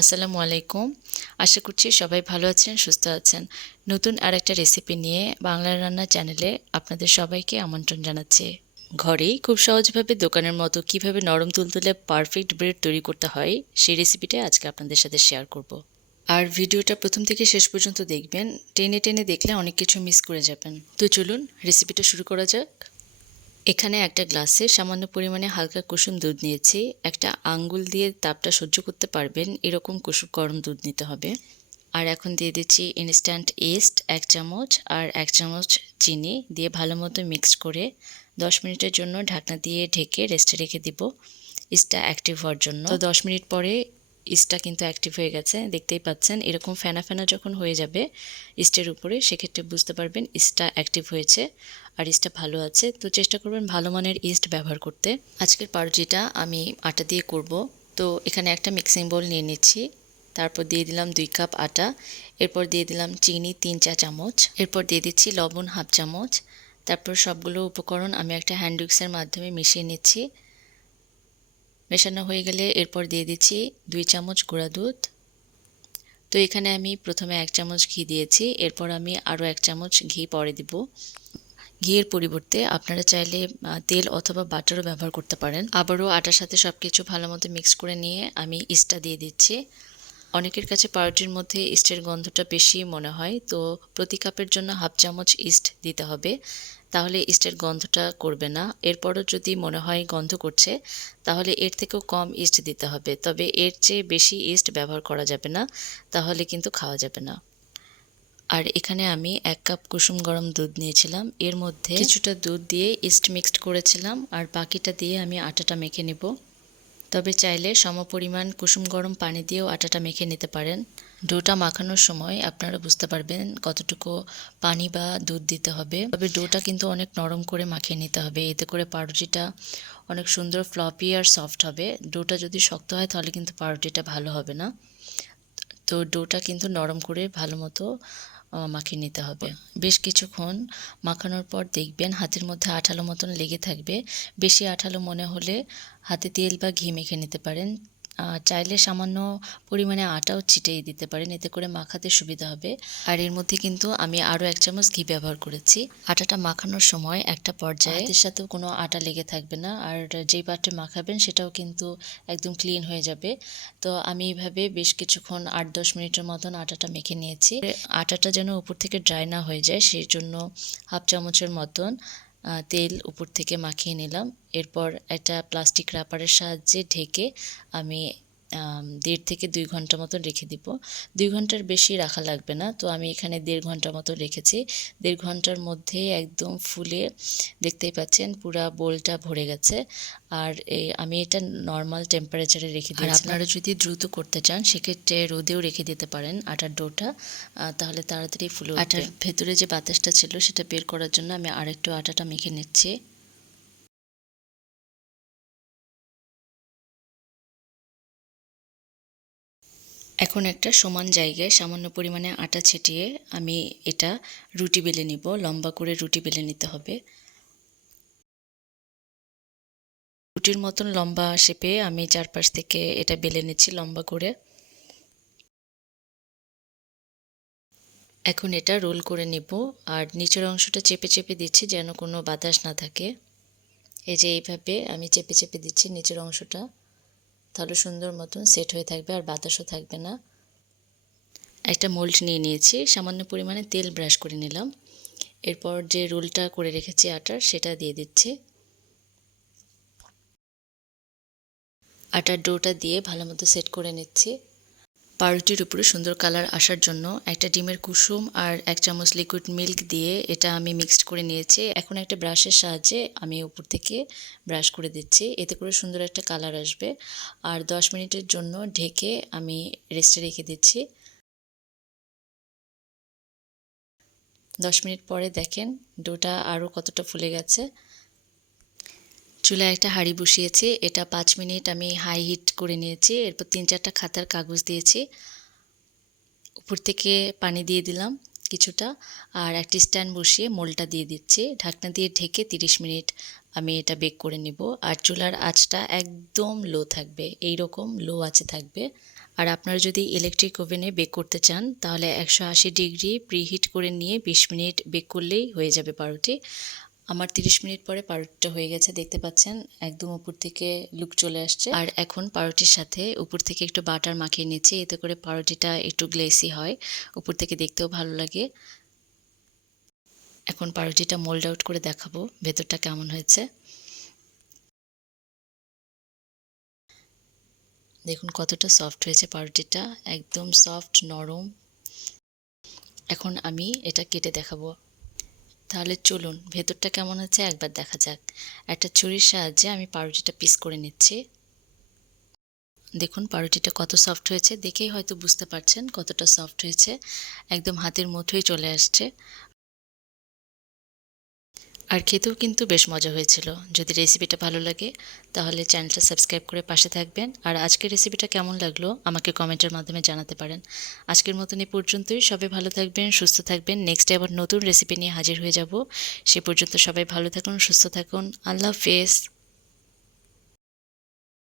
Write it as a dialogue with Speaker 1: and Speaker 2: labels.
Speaker 1: আসসালামু আলাইকুম। আশা করছি সবাই ভালো আছেন, সুস্থ আছেন। নতুন আর একটা রেসিপি নিয়ে বাংলা রান্না চ্যানেলে আপনাদের সবাইকে আমন্ত্রণ জানাচ্ছি। ঘরেই খুব সহজভাবে দোকানের মতো কীভাবে নরম তুলতুলে পারফেক্ট ব্রেড তৈরি করতে হয়, সেই রেসিপিটাই আজকে আপনাদের সাথে শেয়ার করব। আর ভিডিওটা প্রথম থেকে শেষ পর্যন্ত দেখবেন। টেনে টেনে দেখলে অনেক কিছু মিস করে যাবেন। তো চলুন রেসিপিটা শুরু করা যাক। এখানে একটা গ্লাসে সামান্য পরিমাণে হালকা কুসুম দুধ নিয়েছি। একটা আঙ্গুল দিয়ে তাপটা সহ্য করতে পারবেন, এরকম কুসুম গরম দুধ নিতে হবে। আর এখন দিয়ে দিচ্ছি ইনস্ট্যান্ট ইস্ট এক চামচ, আর এক চামচ চিনি দিয়ে ভালো মতো মিক্সড করে দশ মিনিটের জন্য ঢাকনা দিয়ে ঢেকে রেস্টে রেখে দিব। ইস্টটা অ্যাক্টিভ হওয়ার জন্য। তো দশ মিনিট পরে ইস্টটা কিন্তু অ্যাক্টিভ হয়ে গেছে, দেখতেই পাচ্ছেন। এরকম ফেনা ফেনা যখন হয়ে যাবে ইস্টের উপরে, সেক্ষেত্রে বুঝতে পারবেন ইস্টটা অ্যাক্টিভ হয়েছে আর ইস্টটা ভালো আছে। তো চেষ্টা করবেন ভালো মানের ইস্ট ব্যবহার করতে। আজকের পাউরুটিটা আমি আটা দিয়ে করব। তো এখানে একটা মিক্সিং বোল নিয়ে নিচ্ছি। তারপর দিয়ে দিলাম দুই কাপ আটা। এরপর দিয়ে দিলাম চিনি তিন চা চামচ। এরপর দিয়ে দিচ্ছি লবণ হাফ চামচ। তারপর সবগুলো উপকরণ আমি একটা হ্যান্ড উইক্সের মাধ্যমে মিশিয়ে নিচ্ছি। মেশানো হয়ে গেলে এরপর দিয়ে দিচ্ছি দুই চামচ গুঁড়া দুধ। তো এখানে আমি প্রথমে এক চামচ ঘি দিয়েছি, এরপর আমি আরও এক চামচ ঘি পরে দিব। ঘিয়ের পরিবর্তে আপনারা চাইলে তেল অথবা বাটারও ব্যবহার করতে পারেন। আবারও আটার সাথে সব কিছু ভালো মতো মিক্স করে নিয়ে আমি ইস্টা দিয়ে দিচ্ছি। অনেকের কাছে পাউরুটির মধ্যে ইস্টের গন্ধটা বেশি মনে হয়, তো প্রতি কাপের জন্য হাফ চামচ ইস্ট দিতে হবে। তাহলে ইস্টের গন্ধটা করবে না। এরপরও যদি মনে হয় গন্ধ করছে, তাহলে এর থেকেও কম ইস্ট দিতে হবে। তবে এর চেয়ে বেশি ইস্ট ব্যবহার করা যাবে না, তাহলে কিন্তু খাওয়া যাবে না। আর এখানে আমি এক কাপ কুসুম গরম দুধ নিয়েছিলাম। এর মধ্যে কিছুটা দুধ দিয়ে ইস্ট মিক্সড করেছিলাম, আর বাকিটা দিয়ে আমি আটাটা মেখে নেব। তবে চাইলে সমপরিমাণ কুসুম গরম পানি দিয়েও আটাটা মেখে নিতে পারেন। ডোটা মাখানোর সময় আপনারা বুঝতে পারবেন কতটুকু পানি বা দুধ দিতে হবে। তবে ডোটা কিন্তু অনেক নরম করে মাখিয়ে নিতে হবে। এতে করে পাউরুটিটা অনেক সুন্দর ফ্লপি আর সফট হবে। ডোটা যদি শক্ত হয় তাহলে কিন্তু পাউরুটিটা ভালো হবে না। তো ডোটা কিন্তু নরম করে ভালো মতো মাখিয়ে নিতে হবে। বেশ কিছুক্ষণ মাখানোর পর দেখবেন হাতের মধ্যে আঠালো মতন লেগে থাকবে। বেশি আঠালো মনে হলে হাতে তেল বা ঘি মেখে নিতে পারেন। চাইলে সামান্য পরিমাণে আটাও ছিটিয়ে দিতে পারেন, এতে করে মাখাতে সুবিধা হবে। আর এর মধ্যে কিন্তু আমি আরও এক চামচ ঘি ব্যবহার করেছি। আটাটা মাখানোর সময় একটা পর্যায়ে এর সাথেও কোনো আটা লেগে থাকবে না, আর যেই পাত্রে মাখাবেন সেটাও কিন্তু একদম ক্লিন হয়ে যাবে। তো আমি এইভাবে বেশ কিছুক্ষণ আট দশ মিনিটের মতন আটাটা মেখে নিয়েছি। আটাটা যেন উপর থেকে ড্রাই না হয়ে যায় সেই জন্য হাফ চামচের মতন তেল উপর থেকে মাখিয়ে নিলাম। এরপর একটা প্লাস্টিক রাপারের সাহায্যে ঢেকে আমি দেড় থেকে দুই ঘণ্টা মতো রেখে দিব। দুই ঘণ্টার বেশি রাখা লাগবে না। তো আমি এখানে দেড় ঘণ্টা মতো রেখেছি। দেড় ঘণ্টার মধ্যে একদম ফুলে দেখতেই পাচ্ছেন পুরা বোলটা ভরে গেছে। আর আমি এটা নর্মাল টেম্পারেচারে রেখে দিই আপনারা যদি দ্রুত করতে চান সেক্ষেত্রে রোদেও রেখে দিতে পারেন আটার ডোটা। তাহলে তাড়াতাড়ি ফুলে আটার ভেতরে যে বাতাসটা ছিল সেটা বের করার জন্য আমি আরেকটু আটাটা মেখে নিচ্ছি। এখন একটা সমান জায়গায় সামান্য পরিমাণে আটা ছিটিয়ে আমি এটা রুটি বেলে নিব, লম্বা করে রুটি বেলে নিতে হবে। রুটির মতন লম্বা শেপে আমি চারপাশ থেকে এটা বেলে নিচ্ছি লম্বা করে। এখন এটা রোল করে নিব আর নিচের অংশটা চেপে চেপে দিচ্ছি যেন কোনো বাতাস না থাকে। এই যে এইভাবে আমি চেপে চেপে দিচ্ছি নিচের অংশটা। তাহলে সুন্দর মতন সেট হয়ে থাকবে আর বাতাসও থাকবে না। একটা মোল্ড নিয়ে নিয়েছি, সামান্য পরিমাণে তেল ব্রাশ করে নিলাম। এরপর যে রোলটা করে রেখেছি আটার, সেটা দিয়ে দিচ্ছি। আটার ডোটা দিয়ে ভালো মতো সেট করে নিচ্ছি। পাউরুটির উপরে সুন্দর কালার আসার জন্য একটা ডিমের কুসুম আর এক চামচ লিকুইড মিল্ক দিয়ে এটা আমি মিক্সড করে নিয়েছি। এখন একটা ব্রাশের সাহায্যে আমি উপর থেকে ব্রাশ করে দিচ্ছি। এতে করে সুন্দর একটা কালার আসবে। আর দশ মিনিটের জন্য ঢেকে আমি রেস্টে রেখে দিচ্ছি। দশ মিনিট পরে দেখেন ডোটা আরও কতটা ফুলে গেছে। চুলায় একটা হাঁড়ি বসিয়েছি, এটা পাঁচ মিনিট আমি হাই হিট করে নিয়েছি, এরপর তিন চারটা খাতার কাগজ দিয়েছি, উপর থেকে পানি দিয়ে দিলাম কিছুটা, আর একটি স্ট্যান্ড বসিয়ে মোলটা দিয়ে দিচ্ছি, ঢাকনা দিয়ে ঢেকে তিরিশ মিনিট আমি এটা বেক করে নিব, আর চুলার আঁচটা একদম লো থাকবে এই রকম লো আছে থাকবে, আর আপনারা যদি ইলেকট্রিক ওভেনে বেক করতে চান, তাহলে একশো আশি ডিগ্রি প্রিহিট করে নিয়ে বিশ মিনিট বেক করলেই হয়ে যাবে পাউরুটি আমার তিরিশ মিনিট পরে পাউরুটিটা হয়ে গেছে, দেখতে পাচ্ছেন? একদম উপর থেকে লুক চলে আসছে। আর এখন পাউরুটির সাথে উপর থেকে একটু বাটার মাখিয়ে নিচ্ছি, এতে করে পাউরুটিটা একটু গ্লেসি হয়। উপর থেকে দেখতেও ভালো লাগে। এখন পাউরুটিটা মোল্ড আউট করে দেখাবো, ভেতরটা কেমন হয়েছে। দেখুন কতটা সফট হয়েছে পাউরুটিটা একদম সফট নরম। এখন আমি এটা কেটে দেখাবো। তাহলে চলুন, ভেতরটা কেমন আছে একবার দেখা যাক। একটা ছুরির সাহায্যে আমি পাউরুটিটা পিস করে নিচ্ছি। দেখুন, পাউরুটিটা কত সফট হয়েছে। দেখেই হয়তো বুঝতে পারছেন কতটা সফট হয়েছে। একদম হাতের মুঠোই চলে আসছে। আর খেতেও কিন্তু বেশ মজা হয়েছিল। যদি রেসিপিটা ভালো লাগে, তাহলে চ্যানেলটা সাবস্ক্রাইব করে পাশে থাকবেন। আর আজকের রেসিপিটা কেমন লাগল, আমাকে কমেন্টের মাধ্যমে জানাতে পারেন। আজকের মতন এ পর্যন্তই। সবাই ভালো থাকবেন, সুস্থ থাকবেন। নেক্সট আবার নতুন রেসিপি নিয়ে হাজির হয়ে যাব। সে পর্যন্ত সবাই ভালো থাকুন, সুস্থ থাকুন। আল্লাহ হাফেজ।